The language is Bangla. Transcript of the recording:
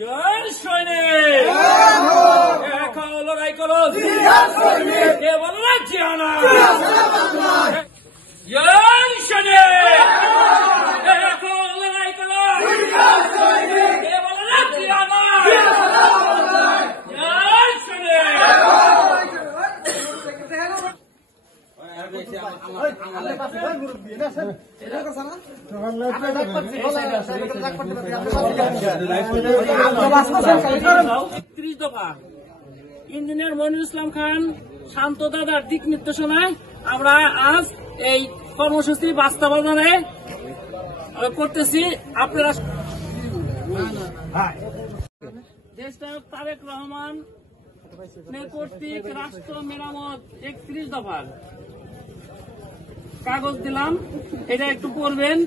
জয় সৈনিক, এখন লড়াই করো, কে বলো না জিয়ানা। জয় সৈনিক, এখন লড়াই করো, কে বলো না জিয়ানা। জয় সৈনিক। ইঞ্জিনিয়ার মনিরুল ইসলাম খান শান্ত দাদার দিক নির্দেশনায় আমরা আজ এই কর্মসূচি বাস্তবায়নে করতেছি। আপনারা দেশনায়ক তারেক রহমান কর্তৃক রাষ্ট্র মেরামত 31 দফার কাগজ দিলাম, এটা একটু পড়বেন।